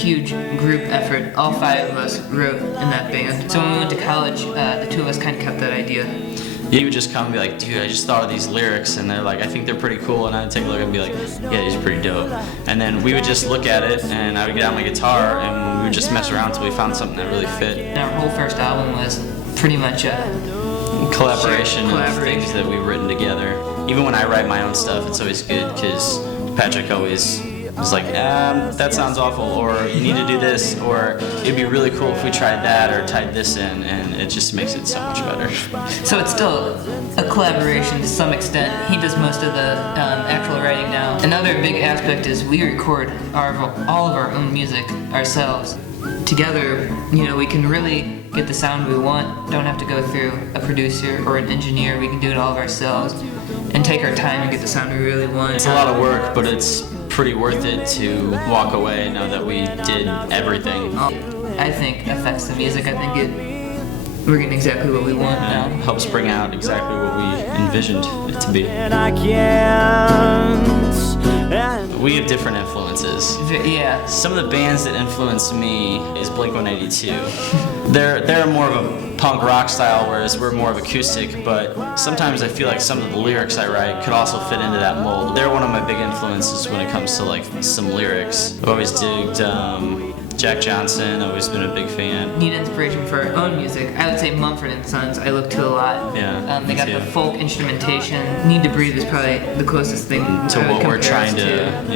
huge group effort. All 5 of us wrote in that band. So when we went to college, the 2 of us kind of kept that idea. He would just come and be like, dude, I just thought of these lyrics, and they're like, I think they're pretty cool, and I'd take a look and be like, yeah, these are pretty dope. And then we would just look at it, and I would get out my guitar, and we would just mess around until we found something that really fit. And our whole first album was pretty much a collaboration of things that we've written together. Even when I write my own stuff, it's always good, because Patrick always was like, that sounds awful, or you need to do this, or it'd be really cool if we tried that or tied this in, and it just makes it so much better. So it's still a collaboration to some extent. He does most of the actual writing now. Another big aspect is we record all of our own music ourselves. Together, you know, we can really get the sound we want, don't have to go through a producer or an engineer. We can do it all of ourselves and take our time and get the sound we really want. It's a lot of work, but it's pretty worth it to walk away, know that we did everything. I think affects the music. I think we're getting exactly what we want now. Helps bring out exactly what we envisioned it to be. We have different influences. Yeah. Some of the bands that influenced me is Blink-182. They're more of a punk rock style, whereas we're more of acoustic, but sometimes I feel like some of the lyrics I write could also fit into that mold. They're one of my big influences when it comes to like some lyrics. I've always digged Jack Johnson, always been a big fan. Need inspiration for our own music. I would say Mumford & Sons I look to a lot. Yeah, they got the folk instrumentation. Need to Breathe is probably the closest thing to what we're trying to,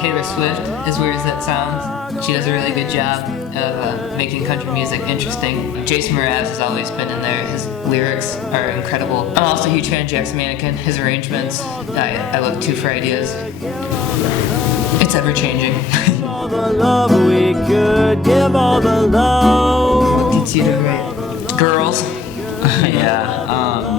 Taylor Swift, as weird as that sounds, she does a really good job of making country music interesting. Jason Mraz has always been in there. His lyrics are incredible. I'm also a huge fan of Jackson Mannequin. His arrangements, I look to for ideas. It's ever-changing. All the love we could give, all the love. What gets you to write? Girls.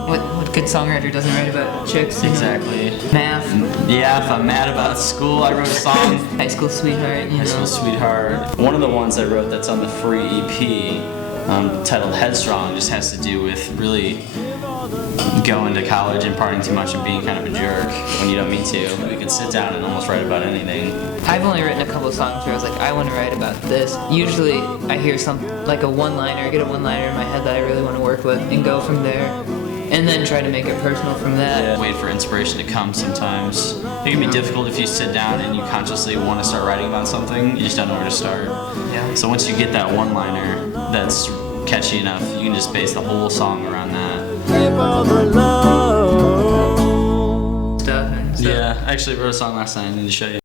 What good songwriter doesn't write about chicks? Exactly. Math. Yeah, if I'm mad about school, I wrote a song. High School Sweetheart, High School Sweetheart. One of the ones I wrote that's on the free EP, titled Headstrong, just has to do with really going to college and partying too much and being kind of a jerk when you don't mean to. We could sit down and almost write about anything. I've only written a couple of songs where I was like, I want to write about this. Usually I hear like a one-liner, get a one-liner in my head that I really want to work with and go from there. And then try to make it personal from that. Yeah. Wait for inspiration to come sometimes. It can be difficult if you sit down and you consciously want to start writing about something, you just don't know where to start. Yeah. So once you get that one-liner that's catchy enough, you can just base the whole song around that. Stuff. Yeah, I actually wrote a song last night I need to show you.